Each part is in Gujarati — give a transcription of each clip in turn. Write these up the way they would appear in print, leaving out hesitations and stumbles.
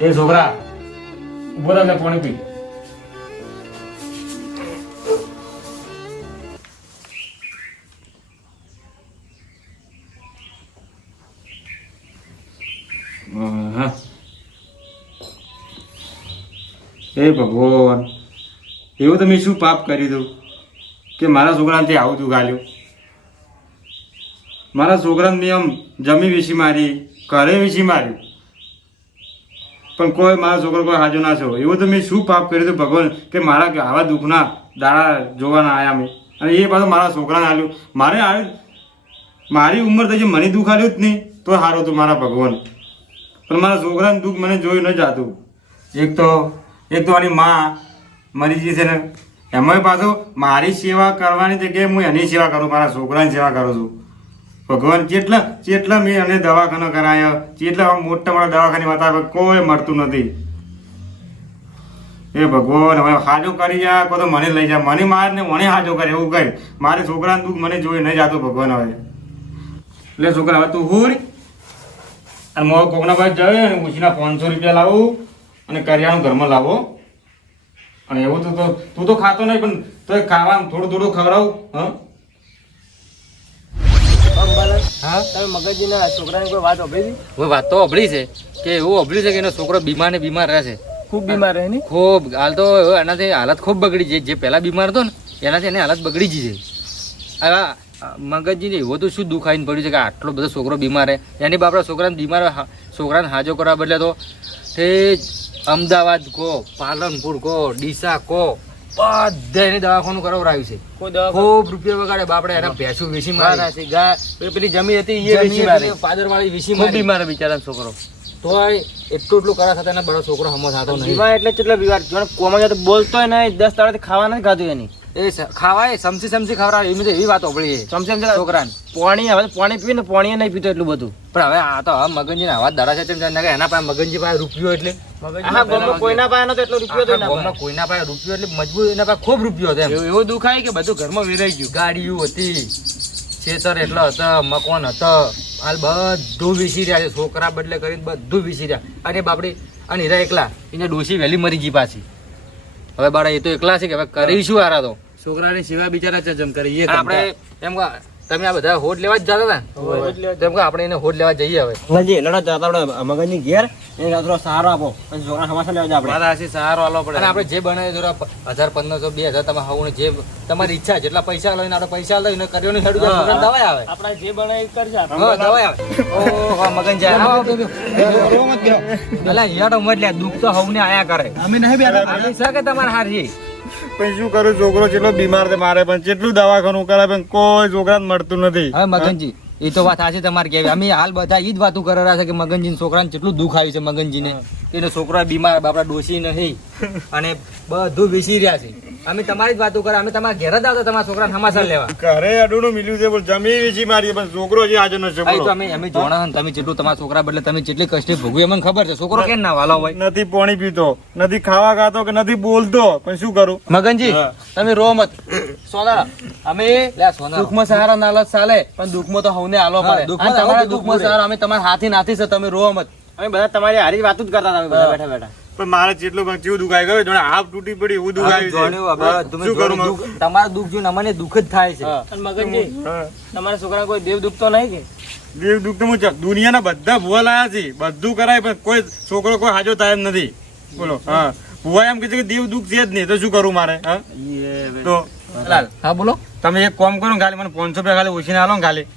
એ છોકરા ઉભો રહે, પાણી પી. હે ભગવાન, એવું તો મેં શું પાપ કરી દઉં કે મારા છોકરાને તે આવું તું ગાલ્યું. મારા છોકરાને મેં આમ જમી વીસી મારી, ઘરે વીસી મારી, પણ કોઈ મારા છોકરો કોઈ હાજો ના છો. એવું તો મેં શું પાપ કર્યું હતું ભગવાન કે મારા આવા દુઃખના દાડા જોવાના આવ્યા મેં, અને એ પાછું મારા છોકરાને આલ્યું. મારી ઉંમર થઈ મને દુઃખ આલ્યું જ નહીં તો સારું હતું મારા ભગવાન, પણ મારા છોકરાનું દુઃખ મને જોયું ન જાતું. એક તો આની માં મરી ગઈ છે ને, એમાંય પાછું મારી સેવા કરવાની જગ્યાએ હું એની સેવા કરું, મારા છોકરાની સેવા કરું છું. ભગવાન જેટલા મેં એને દવાખાના કરાયા, જેટલા મોટા મોટા દવાખાને બતાવે, કોઈ મળતું નથી. એ ભગવાન હવે હાજો કરી જા, કોઈ તો મને લઈ જા, મને માર ને મને હાજો કરે એવું કહે. મારે છોકરાનું દુઃખ મને જોઈ નહીં જાતું ભગવાન. હવે એટલે છોકરા હવે તું હુર અને મોં કોકના પાસે જાય અને ઉછીના 500 રૂપિયા લાવું અને કરિયાણું ઘરમાં લાવો. અને એવું તો તું તો ખાતો નહીં, પણ તો ખાવાનું થોડું ખવડાવું. હા, તમે મગજજીના છોકરાની કોઈ વાત સાંભળી હતી? હવે વાત તો સાંભળી છે કે એવું સાંભળ્યું છે કે એનો છોકરો બીમાર ને બીમાર રહે છે, ખૂબ બીમાર રહે ને? ખૂબ. હાલ તો એનાથી હાલત ખૂબ બગડી છે. જે પહેલા બીમાર હતો ને એનાથી એની હાલત બગડી ગઈ છે. હવે મગજજીને એવો તો શું દુઃખ આવીને પડ્યું છે કે આટલો બધો છોકરો બીમાર રહે, એની બાપડા છોકરાને હાજો કરવા બદલે તો તે અમદાવાદ કહો, પાલનપુર કહો, ડીસા કહો, બધા એને દવાખાનું કરાવરાયું છે. ખૂબ રૂપિયા વગાડે બાપડે. એના ભેંસું વીસી મારી, પેલી જમી હતી એ વીસી મારી, પાદરવાળી વીસી ખૂબ મારી. બીમાર બિચારાનો છોકરો. તોય એટલું કરા થતા એના બડો છોકરો હમો થતો નહીં. બીમાર એટલે કેટલો બીમાર, જોને કોમા તો બોલતોય નહીં, 10 દાડાથી ખાવા નથી ખાધું એની. એ ખાવાય સમસી ખવડાવે એવી તો એવી વાત સાંભળી છે સમસી છોકરાને. પાણી પીવે ને, પાણી નહીં પીતો એટલું બધું. પણ હવે આ તો મગનજી આવા દાડા છે એના પાસે મગનજી પાસે રૂપિયો એટલે કોઈના પાસે નતો એટલો રૂપિયો તો કોઈના પાસે રૂપિયો એટલે મજબૂત, એના પાસે ખૂબ રૂપિયો હતો. એવું દુખાય કે બધું ઘરમાં વેરાઈ ગયું. ગાડીઓ હતી, ખેતર એટલો હતા, મકાન હતા, હાલ બધું વીસી રહ્યા છે. છોકરા બદલે કરીને બધું વીસી રહ્યા. અને બાપડી અને હીરા એકલા, એને ડોશી વહેલી મરી ગઈ પાછી. હવે બાળા એ તો એકલા છે કે હવે કરીશું આરા તો છોકરાની સેવા બિચારા ચમ કરી. આપણે એમ તમે આ બધા હોડ લેવા જ જતા હતા તેમ કે આપણે એને હોડ લેવા જઈએ હવે. મગજની ઘેર એને થોડો સહારો આપો, પછી છોકરા સમાચાર લેવા આપણે. સહારો આલો પડે. અને આપણે જે બનાવીએ થોડા 1000 1500 2000 તમે હવને જે તમારી ઈચ્છા જેટલા પૈસા લઈને આપણે પૈસા લઈને કર્યોની હેડું દવાઈ આવે. આપણે જે બનાવી કરજા દવાઈ આવે. ઓહો મગન જાય અલા યાર મત લે, દુઃખ તો હવને આયા કરે. અમે નહીં બેઠા આપણી છે કે તમારે હારી પણ શું કરું, છોકરો જેટલો બીમાર છે મારે, પણ જેટલું દવાખાનું કરાવે પણ કોઈ છોકરાને મળતું નથી. હવે મગનજી એ તો વાત સાચી તમારી કહેવી. અમે હાલ બધા ઈ જ વાતો કરી રહ્યા છે કે મગનજી છોકરાને કેટલું દુઃખ આવ્યું છે. મગનજીને એનો છોકરો બીમાર, બાપડા ડોસી નહીં અને બધું વિસી રહ્યા છે. અમે તમારી જ વાતો કરે, અમે તમારા ઘેર જ આવતા તમારા છોકરાને સમાચાર લેવા. ઘરે અડુનું મિલ્યું છે, પણ જમી વીસી મારી, પણ છોકરો જે હાજર નથી. તો અમે જોણા ને તમે જેટલું તમારા છોકરા બદલે તમે જેટલી કષ્ટી ભોગવી અમને ખબર છે. છોકરો કેમ ના વાલો હોય? નથી પાણી પીતો, નથી ખાવા ખાતો કે નથી બોલતો, પણ શું કરું? મગનજી તમે રો મત. સોના અમે સોના દુઃખમાં સહારો ના લો ચાલે, પણ દુઃખમાં તો હવને આલો પડે. દુઃખમાં અને તમારા તો દુઃખમાં દુઃખ સહારો અમે તમારા હાથી નાથી છે, તમે રો મત. અમે બધા તમારી હારી વાતો જ કરતા હતા બધા બેઠા બેઠા. પણ મારે જેટલું જેવું દુખાઈ ગયું, જોડે હાફ તૂટી પડી એવું દુખાયું છે. શું કરું? તમારું દુઃખ જોઈને અમને દુઃખ જ થાય છે. અને મગનજી તમારા છોકરા કોઈ દેવ દુઃખ તો નહીં કે? દેવ દુઃખ તો હું દુનિયાના બધા ભૂવા લાયા છે, બધું કરાય, પણ કોઈ છોકરો કોઈ હાજો થાય જ નથી. બોલો. હા, ભૂવા એમ કે છે કે દેવ દુઃખ છે જ નહીં, તો શું કરું મારે? તો હા બોલો. તમે એક કામ કરો, ખાલી મને 500 રૂપિયા ખાલી ઓછીને આલો ને ખાલી.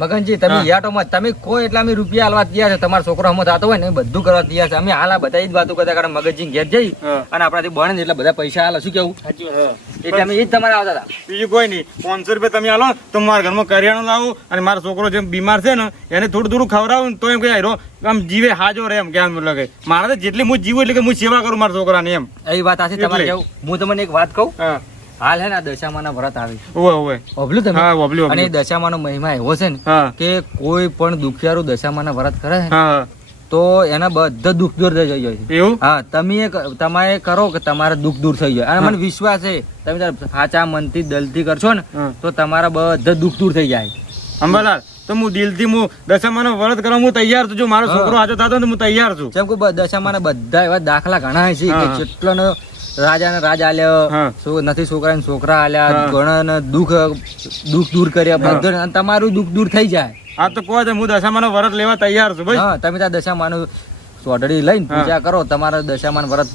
મગનજી તમે યાટો મત, તમે કોઈ એટલા અમે રૂપિયા આલવા તૈયાર છે. તમારો છોકરો હમો થતો હોય ને બધું કરવા તૈયાર છે. અમે હાલ બધા જ વાતો કરતા કારણ મગનજી ઘેર જઈ અને આપણાથી બને ને એટલે બધા પૈસા હાલ શું કેવું એટલે અમે એ જ તમારે આવતા હતા. બીજું કોઈ નહીં. 500 રૂપિયા તમે આલો તો મારા ઘરમાં કરિયાણું લાવું, અને મારો છોકરો જે બીમાર છે ને એને થોડું ખવડાવું તો એમ કે આમ જીવે હાજો રહે, એમ કેમ મતલબ કે મારે તો જેટલી હું જીવું એટલે કે હું સેવા કરું મારા છોકરાની એમ. એ વાત આથી તમારે કેવું. હું તમને એક વાત કહું, હાલ હે ને દશામાના વ્રત આવી ઓબલું તમે. અને દશામાનો મહિમા એવો છે ને કે કોઈ પણ દુખિયારું દશામાના વ્રત કરે છે તો એના બધા દુઃખ દૂર થઈ જાય છે. હા, તમે કરો કે તમારા દુઃખ દૂર થઈ જાય. અને મને વિશ્વાસ છે તમે સાચા મનથી દિલથી કરશો ને તો તમારા બધા દુઃખ દૂર થઈ જાય. અંબાલાલ, તો હું દિલથી હું દશામાનો વ્રત કરવા હું તૈયાર છું. જો મારો છોકરો હાજર થતો ને હું તૈયાર છું. જેમ કે દશામાં બધા એવા દાખલા ઘણા છે કે હા. જેટલો રાજાને રાજ આલ્યો, હા. નથી છોકરાને છોકરા આલ્યા, હા. ઘણાને દુઃખ દૂર કર્યા, હા. બધા અને તમારું દુઃખ દૂર થઈ જાય. આ તો કહો તો હું દશામાનો વ્રત લેવા તૈયાર છું ભાઈ. હા, તમે ત્યાં દશામાનું સોઢડી લઈને હા. પૂજા કરો, તમારા દશામાન વ્રત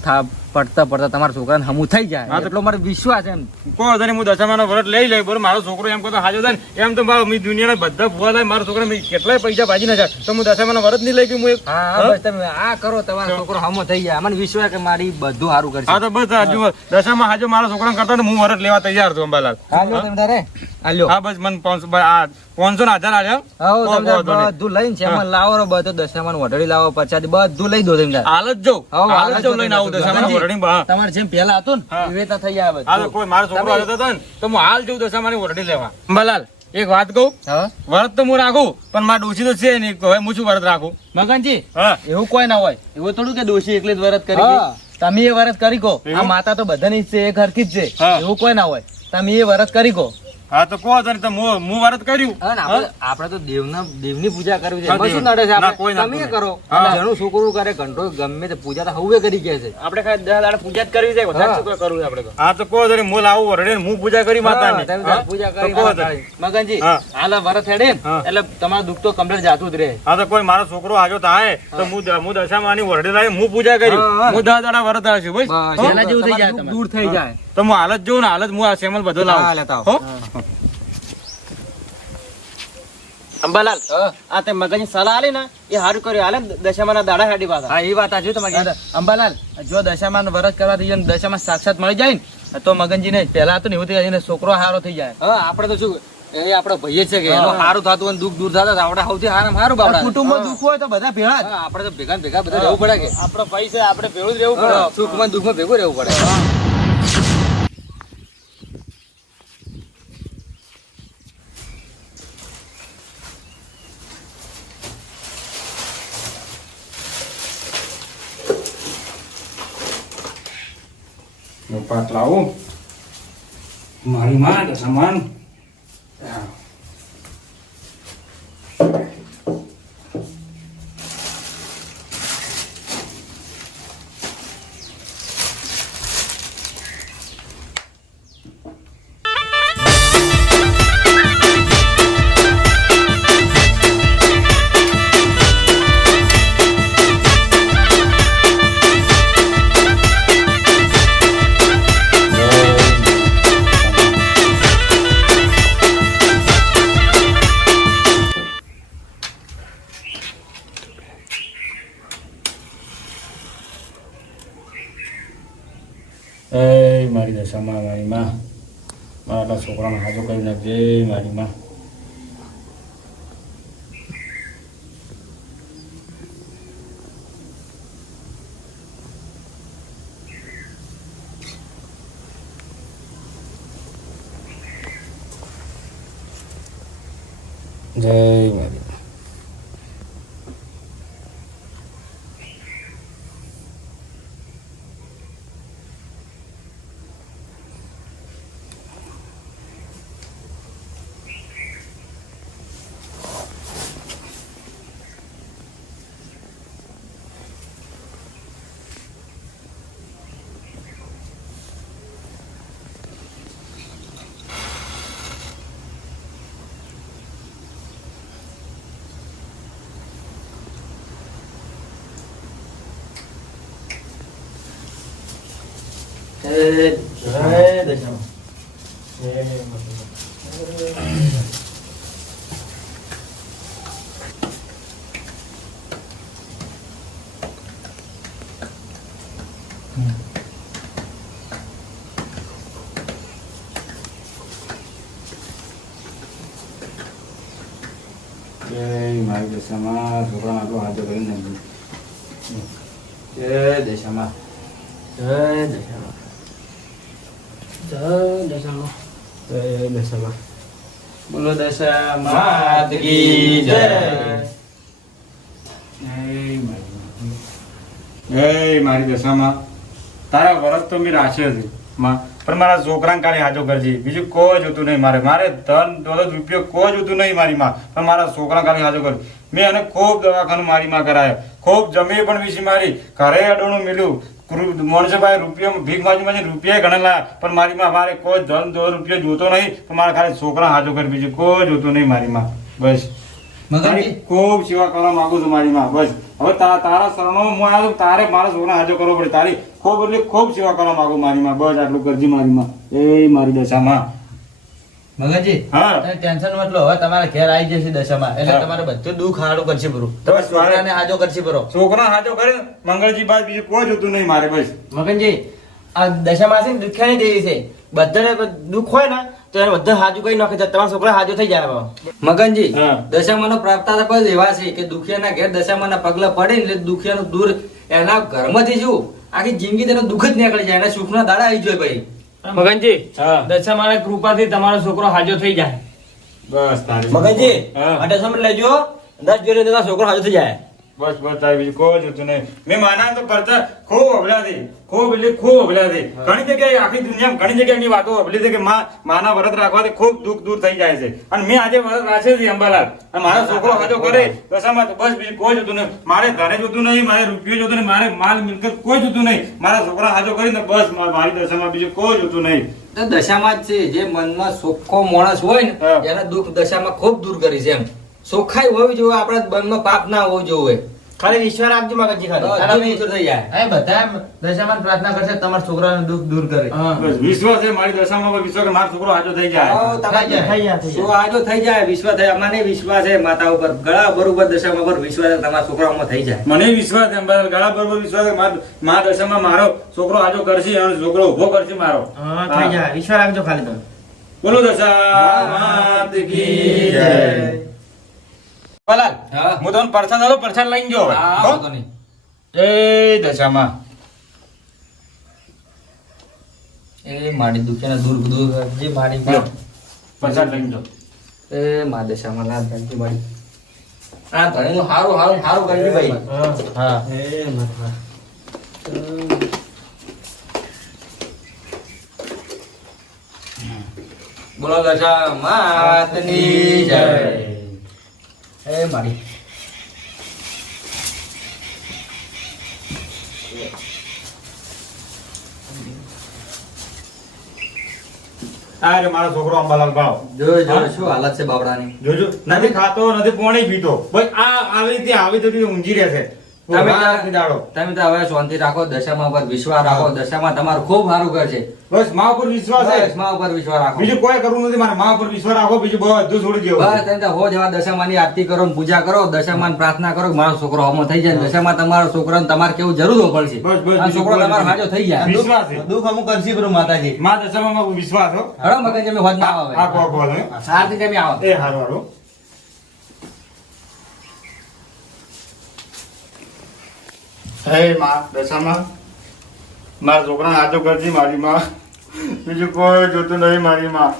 પડતા પડતા તમારા છોકરાને હમું થઈ જાય. હા, તો- એટલો મારો વિશ્વાસ એમ. કહો તો હું દશામાનો વ્રત લઈ લઈ બરોબર. મારો છોકરો એમ કહો તો હાજર થાય ને એમ તો મારો મેં દુનિયાના બધા ભૂવા થાય મારા છોકરા મેં કેટલાય પૈસા ભાજી ના જાય તો હું દશામાનો વ્રત નહીં લઈ ગયું હું એક. હા, હા? બસ તમે આ કરો, તમારો છોકરો હમો થઈ જાય. મને વિશ્વાસ કે મારી બધું સારું કરશે. હા તો બસ હજુ દશામાં હાજર મારા છોકરાને કરતા ને હું વ્રત લેવા તૈયાર છું અંબાલાલ. હાલો તમે તારે હાલ્યો. હા બસ મને 500 ના 1000 આલ્યા. હા, કહો, તમે કહો તો નહીં. બધું લઈને છે એમાં લાવો રો, બધું દશામાન વઢડી લાવો, પ્રસાદી બધું લઈ દો તમે તારે. હાલ જ જાઉં. હા, હાલ જ જાઉં લઈને આવું દશામાનો ગગનજી, વ્રતની. હા. તમારે જેમ પહેલા હતું ને હા. એવી રીતના થઈ જાય હા તો બધું. કોઈ મારો છોકરો હાજર થતો ને તો હું હાલ જઉં દશામાની વ્રતની લેવા. અંબાલાલ એક વાત કહું, હા, વ્રત તો હું રાખું પણ મારા ડોશી તો છે નહીં, તો હવે હું શું વ્રત રાખું? મગનજી હા એવું કોઈ ના હોય. એવું થોડું કે દોષી એકલી જ વ્રત કરી ગઈ. તમે એ વ્રત કરી કો. આ એવું? માતા તો બધાની જ છે, એક હરખી જ છે. હા. એવું કોઈ ના હોય. તમે એ વ્રત કરી કો. હા તો કહો તને તો હું વ્રત કર્યું. આપણે તો દેવની પૂજા કરવી છે. હા, એમાં શું દેવ. નડે છે? ના, કોઈ આપણે નડતું તમે નહીં. કરો. હા. અને જેનું છોકરું કરે ઘંટો ગમે તે પૂજા તો હવે કરી ગયા છે. આપણે ખાલી 10 દાડા પૂજા જ કરવી છે, વધારે હા. શું કોઈ કરવું છે આપણે તો? હા તો કહો તને હું લાવું વરડે ને હું પૂજા કરી માતાની. તમે હા? પૂજા તો કરી કહો માતા તને. કરી. મગનજી હા. હાલ વ્રત હેડે ને, હા. એટલે તમારું દુઃખ તો કમ્પ્લીટ જાતું જ રહે. હા તો કોઈ મારો છોકરો હાજો થાય તો હું દશામાની વરડે લાવી હું પૂજા કરી. હા, હા. હું 10 દાડા વ્રત રાખશું ભાઈ. બસ, હો? એના જેવું થઈ જાય. તમારું દૂર થઈ જાય. તો હું હાલત જોઉં ને હાલત હું આ સેમલ બધો હા, લાવું. લેતા આવો. હો? અંબાલાલ આ તે મગજની સલાહ આલી ને એ હારું કર્યું. હાલે ને દશામાના દાડા હાડી પાછા. હા, એ વાત આ જો તમારી. અંબાલાલ, જો દશામાન વ્રત કરવાથી એને દશામાં સાક્ષાત મળી જાય ને તો મગનજી ને પહેલા તો ને એવું થઈ જાય, એને છોકરો હારો થઈ જાય. હા, આપણે તો શું એ આપણો ભાઈ જ છે કે એનું સારું થતું હોય ને દુઃખ દૂર થતા આપણે સૌથી સારું બાબડા. કુટુંબમાં દુઃખ હોય તો બધા ભેળા જ. હા, આપણે તો ભેગા ને ભેગા બધા રહેવું પડે કે આપણો ભાઈ છે આપણે ભેળું જ રહેવું હા, સુખમાં ને દુઃખમાં ભેગું રહેવું પડે. હું પાટ લાવું મારી માં દશામાન. એ મારી દશામાં મારી માં મારા છોકરાને હાજો કરી નાખજે મારી માં. જય મારી માં. મારી દશામાં છોકરાને આટલો હાજો કરી નાખ્યો. જય દશામાં. જય દશામાં. જય દશામાં. જય દશામાં. બોલો દશા માત કી જય. એ મારી દશામાં તારા વરસ તો મેં રાખ્યો છે માં. પણ મારા છોકરાને કાલે હાજો કરજે, બીજું કોઈ જોતું નહીં મારે. મારે ધન દોલત રૂપિયો કોઈ જોતું નહીં મારી માં, પણ મારા છોકરા કાલે હાજો કર. મેં એને ખૂબ દવાખાનું મારી માં કરાયો, ખૂબ જમી પણ વીસી મારી, ઘરે અડોણું મિલ્યું. માણસો ભાઈ રૂપિયા ભીખ માજી રૂપિયા ઘણા લાયા, પણ મારી માં મારે કોઈ ધન દોલત રૂપિયો જોતો નહીં, પણ મારે ખાલી છોકરા હાજો કરી, બીજું કોઈ જોતું નહીં મારી માં. બસ મગનજી ખૂબ સેવા કરવા માંગુ છું મારી માં. બસ હવે તારા શરણો હું આવ્યો છું, તારે મારા છોકરા હાજો કરવો પડે. તારી ખૂબ એટલે ખૂબ સેવા કરવા માંગુ મારી માં. બસ આટલું કરજી મારી માં. એ મારી દશામાં. મગનજી હા. ટેન્શન મતલો હવે તમારા ઘેર આવી જશે દશામાં, એટલે હા. તમારે બધું દુઃખ હારું કરશે બરો, તમારા છોકરાને હાજો કરશે બરો. છોકરા હાજો કરે ને, મંગળજી બાદ બીજું કોઈ જોતું નહીં મારે. બસ મગનજી આ દશામાં છે ને દુખ્યાની દેવી છે, બધાને દુઃખ હોય ને તો એને બધા હાજુ કરી નાખે છે, તમારા છોકરા હાજુ થઈ જાય બાબા. મગનજી હા. દશામાનો પ્રાપ્તા પદ એવા છે કે દુખિયાના ઘેર દશામાના પગલા પડે ને એટલે દુખિયાનું દૂર એના ઘરમાંથી શું આખી જિંદગી તેનો દુઃખ જ નીકળી જાય, એના સુખના દાડા આવી જાય ભાઈ. મગનજી હા. દશામાના કૃપાથી તમારો છોકરો હાજો થઈ જાય. બસ તારી મગનજી હા. આ દશામાં લેજો, 10 જોડે તમારા છોકરો હાજુ થઈ જાય. બસ બસ તારી બીજું કોઈ જોતું નહીં. મેં માના તો પરચા ખૂબ અભલાથી, ખૂબ એટલે ખૂબ અભલાથી. ઘણી જગ્યાએ આખી દુનિયામાં ઘણી જગ્યાની વાતો અભલી છે કે માના વ્રત રાખવાથી ખૂબ દુઃખ દૂર થઈ જાય છે. અને મેં આજે વ્રત રાખ્યો છે અંબાલાલ, અને મારો છોકરો હાજો કરે દશામાં તો બસ બીજું કોઈ જોતું નહીં. મારે ઘરે જોતું નહીં, મારે રૂપિયો જોતું નહીં, મારે માલ મિલકત કોઈ જોતું નહીં. મારા છોકરા હાજો કરીને બસ મારી દશામાં બીજું કોઈ જોતું નહીં. તો દશામાં જ છે જે મનમાં ચોખ્ખો માણસ હોય ને હા. એના દુઃખ દશામાં ખૂબ દૂર કરી છે એમ. ચોખ્ખાઈ હોવી જોઈએ, આપણા મનમાં પાપ ના હોવું જોઈએ. ખાલી વિશ્વાસ રાખજો મગનજી ખાલી. બધું તારા દૂર થઈ જાય. એ બધા દશામાં પ્રાર્થના કરશે તમારા છોકરાનું દુઃખ દૂર કરે. બસ વિશ્વાસ છે મારી દશામાં પર વિશ્વાસ કે મારો છોકરો હાજો થઈ જાય. હા, તમારે થઈ જાય. થઈ તો જાય. આજો થઈ જાય, વિશ્વાસ થાય. અમારે વિશ્વાસ છે માતા ઉપર, ઘણા બરોબર દશામાં પર વિશ્વાસ છે, તમારા છોકરાઓમાં થઈ જાય. મને વિશ્વાસ છે અંબાલાલ, ગળા બરોબર વિશ્વાસ છે મારા દશામાં મારો છોકરો હાજો કરશે અને છોકરો ઉભો કરશે મારો. હા, થઈ જાય. વિશ્વાસ રાખજો ખાલી તમે. બોલો દશા માત કી જય. અંબાલાલ, હા. હું તમને પરસાદ આલો, પરસાદ લઈને જો હવે. હા, હો? વાંધો નહીં. જય દશામાં. એ મારી દુખિયાના દૂર દૂર જે મારી લ્યો, પરસાદ લઈને જો. એ મા દશામાં ના ધનજી મારી આ ધણીનું હારું હારું હારું કરજો ભાઈ. હા. એ માતા બોલો દશા માતની જય. એ મારી આ રે મારો છોકરો અંબાલાલ ભાવ. જો જો હા? શું હાલત છે બાવડાની. જોજો, નથી ખાતો, નથી પાણી પીતો. બસ આ આવી રીતે આવી તો ઊંઘી રહેશે. તમે રાતની દાડો. તમે તો હવે શાંતિ રાખો, દશામાં પર વિશ્વાસ રાખો, દશામાં તમારું ખૂબ સારું કરશે. બસ મા ઉપર વિશ્વાસ છે, બસ મા ઉપર વિશ્વાસ રાખો. બીજું કોઈ કરવું નથી. મારે મા ઉપર વિશ્વાસ રાખો, બીજું બધું છોડી દેવું. બસ તમે તો હો જવા દશામાની આરતી કરો ને પૂજા કરો, દશામાન પ્રાર્થના કરો કે મારો છોકરો હમો થઈ જાય. દશામાં તમારો છોકરાને તમારે કેવું જરૂર પડશે. બસ, બસ, આ છોકરો બીજું તમારો કોઈ હાજો થઈ જાય. વિશ્વાસ છે. દુઃખ અમુક કરશે બરો માતાજી. हाँ, મા દશામાં મારો વિશ્વાસ હો. હળો મગજ અમે હોજ ના આવે. આ કોક બોલ હે. આરતી તમે આવો. એ હારું હારું. હે માં દશામાં, મારા છોકરાને હાથો કરજી મારી માં. બીજું કોઈ જોતું નહીં મારી માં.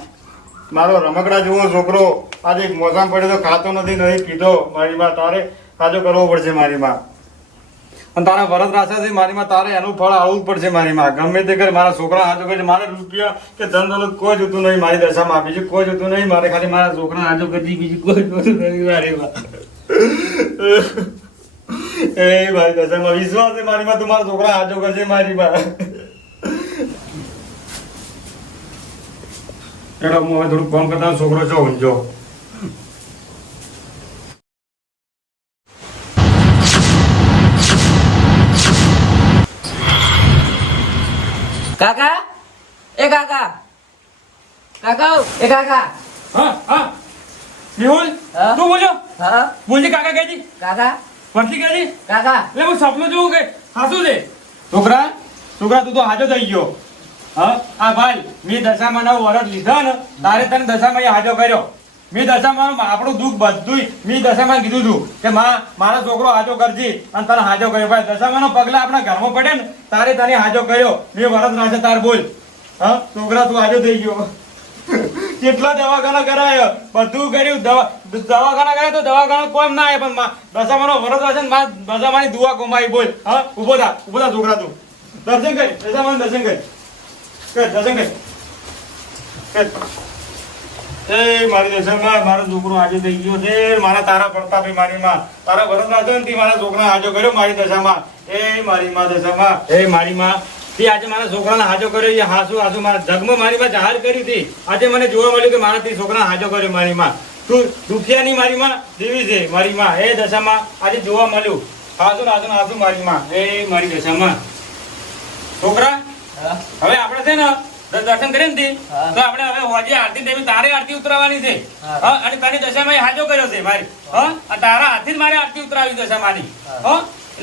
મારો રમકડા જેવો છોકરો આજે મોસામાં પડ્યો તો ખાતો નથી, નહીં પીતો. મારી માં તારે હાથો કરવો પડશે મારી માં. અને તારા વરદ રાશા છે મારી માં, તારે એનું ફળ આવવું જ પડશે મારી માં. ગમે તે કરે મારા છોકરા હાથો કરજે. મારે રૂપિયા કે ધન દોલત કોઈ જોતું નહીં મારી દશામાં, બીજું કોઈ જોતું નહીં મારે. ખાલી મારા છોકરા હાથો કરજી, બીજું કોઈ જોતું નહીં મારી માં. એ મારી દશામાં વિશ્વાસ છે મારી માં, તું મારા છોકરા હાથો કરજે મારી માં. એડો હું હવે થોડું ફોન કરતા છોકરો છો ઊંઝો. કાકા એ કાકા કાકા એ કાકા હા હા મેહુલ, હા? તું બોલ્યો? હા બોલજી કાકા કહેજી. કાકા પરથી કહેજી. કાકા એટલે હું સપનું જોઉં કે હાસું છે? છોકરા છોકરા તું તો હાજો થઈ ગયો. હા આ ભાઈ, મેં દશામાં નવ વરસ લીધા ને તારે તને દશામાં એ હાજો કર્યો. મેં દશામાં આપણું દુઃખ બધું મેં દશામાં કીધું હતું કે મારો છોકરો હાજો કરજી, અને તને હાજો કર્યો. ભાઈ દશામાં પગલા આપણા ઘરમાં પડે ને તારે તને હાજો કર્યો. મેં વરસ રાશે તાર બોલ. હા છોકરા તું હાજો થઈ ગયો. કેટલા દવાખાના કરાયો, બધું કર્યું. દવાખાના કરાય તો દવાખાના કોઈ ના આવે, પણ દશામાનો વરસ હશે ને દશામાની દુઆ કમાઈ. બોલ. હા ઉભો થા છોકરા તું. દર્શન કરી દશામાનું દર્શન કરી. દર્શન કર. એ મારી દશામાં મારો છોકરો હાજો થઈ ગયો છે. મારા તારા પ્રતાપે મારી માં તારા ભરોસા હતો ને તે મારા છોકરાને હાજો કર્યો મારી દશામાં. એ મારી માં દશામાં એ મારી માં તે આજે મારા છોકરાને હાજો કર્યો. એ હાસુ મારા જગમાં મારી માં જાહેર કરી હતી. આજે મને જોવા મળ્યું કે મારા તે છોકરાને હાજો કર્યો મારી માં. તું દુખિયાની મારી માં દેવી છે મારી માં. એ દશામાં આજે જોવા મળ્યું. હાસુ મારી માં. એ મારી દશામાં છોકરા હવે આપણે છે ને દર્શન કરીએ ને તો આપણે હવે હોજે આરતી દેવી તારે આરતી ઉતરાવવાની છે. હા અને તારી દશામાં હાજો કર્યો છે મારી. હા આ તારા હાથથી જ મારે આરતી ઉતરાવી દશામાંની. હા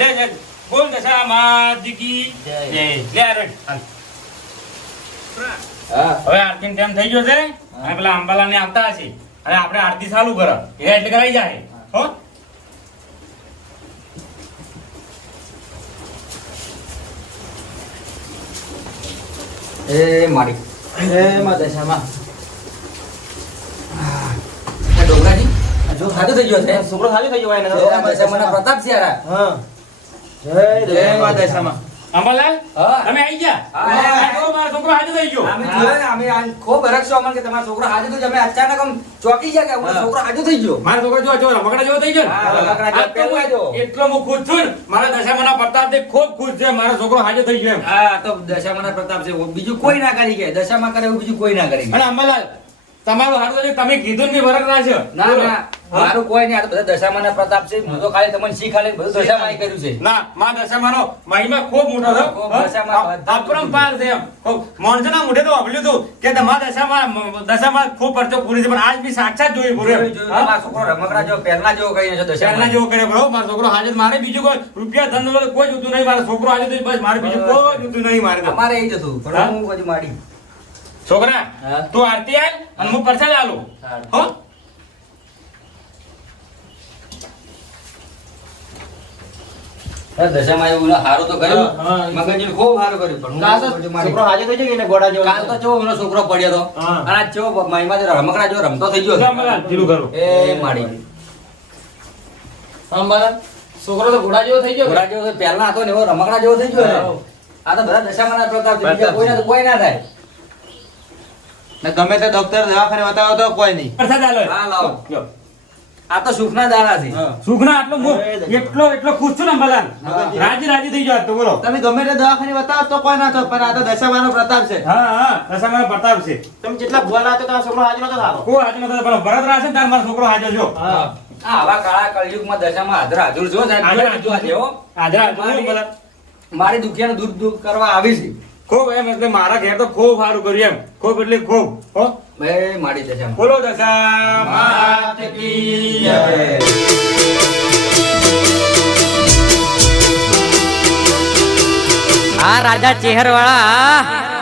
એટલે બોલ દશામાં કી જય. લે આરે હવે આરતી ટાઈમ થઈ ગયો છે અને પેલા અંબાલાલ ને આવતા હશે અને આપણે આરતી ચાલુ કરો એટલે કરાઈ જાય. હો એ મારી માં દશામાં ડોગરાજી જો સાજો થઈ ગયો છે. છોકરો સાજો થઈ ગયો એને તો. દશામાના પ્રતાપ છે યાર. હા જય માં દશામાં. અંબાલાલ હા. તમે આવી ગયા. હા. જો મારો છોકરો હાજર થઈ ગયો. અમે જોયું ને, અમે આ ખૂબ હરખશો અમને કે તમારો છોકરો હાજર થયો છે. અમે અચાનક આમ ચોંકી ગયા કે અમારો છોકરો હાજર થઈ ગયો. મારો છોકરો જો રમકડા જેવો થઈ ગયો ને. હા, રમકડા જેવો આ તો પહેલા જો. એટલો હું ખુશ છું ને મારા દશામાના પ્રતાપથી ખૂબ ખુશ છે. મારો છોકરો હાજર થઈ ગયો એમ. હા તો દશામાના પ્રતાપ છે. બીજું કોઈ ના કરી કે દશામાં કરે એવું બીજું કોઈ ના કરી અને અંબાલાલ તમારું હારું છે તમે કીધું ને વરખ ના છે. ના ના મારું કોઈ નહીં. આ તો બધા દશામાના પ્રતાપ છે. હું તો ખાલી તમને શીખાડી બધું દશામાં કર્યું છે. ના માં દશામાનો મહિમા ખૂબ મોટો છે. ખૂબ દશામાં બધા અપરંપાર છે એમ. મોણસના મોઢે તો વાપર્યું હતું કે તમારા દશામાં ખૂબ પરચો પૂરી છે પણ આજ બી સાક્ષાત જોઈ પૂરે. તમારો છોકરો રમકડા જેવો પહેલા જેવો કરીને છે પહેલા દશામાં જેવો કરે બરોબર. મારો છોકરો હાજર મારે બીજું કોઈ રૂપિયા ધન દોલત કોઈ જોતું નહીં. મારો છોકરો હાજર થઈ બસ મારે બીજું કોઈ જોતું નહીં મારે તો. અમારે એ જ હતું હા? પણ હું બધું માડી છોકરા હા. તું આરતી આલ અને હું પરસાદ આલું. સારું. હો દશામાં એવું સારું તો કર્યું. હા. મગનજીને ખૂબ સારું કર્યું પણ કાલ તો હું બધું મારી. છોકરો હાજો થઈ ગયો એને ગોડા જેવો. કાલ તો ચેવો એનો છોકરો પડ્યો હતો હા. અને આ ચેવો મહિમા જેવો રમકડા જેવો રમતો થઈ ગયો જા છે. અંબાલાલ, ઢીલું કરો. એ માડી અંબાલાલ છોકરો તો ઘોડા જેવો થઈ ગયો ઘોડા જેવો તો પહેલા હતો ને એવો રમકડા જેવો થઈ ગયો ને. હા. આ તો બધા દશામાના પ્રતાપ છે. બીજા કોઈને તો કોઈ ના થાય. ને ગમે તે ડોક્ટર દવાખાને બતાવો તો કોઈ નહીં. પરસાદ આલો. હા, લાવો. જો. આ તો સુખના દાડા છે. સુખના આટલો એટલો ખુશ છું ને અંબાલાલ. રાજી થઈ ગયો આજ તો બોલો. તમે ગમે તે દવાખાને બતાવો તો કોઈ ના થાય પણ આ તો દશામાનો પ્રતાપ છે. હા દશામાનો પ્રતાપ છે. તમે જેટલા ભૂલા હતા તમારો છોકરો હાજો નતો થતો. કોઈ હાજર નતો પણ ભરત રાશે ને તાર મારો છોકરો હાજર જો. હા આ આવા કાળા કળયુગમાં દશામાં હાજર જો સાહેબ. હાજર જો આજે હો. હાજર અંબાલાલ. મારી દુખિયાનું દૂર કરવા આવી છે. ખૂબ એમ એટલે મારા ઘેર તો ખૂબ સારું કર્યું એમ. ખૂબ એટલે ખૂબ. હો એ મારી દશામાં બોલો દશા માત કી જય. આ રાજા ચેહરવાળા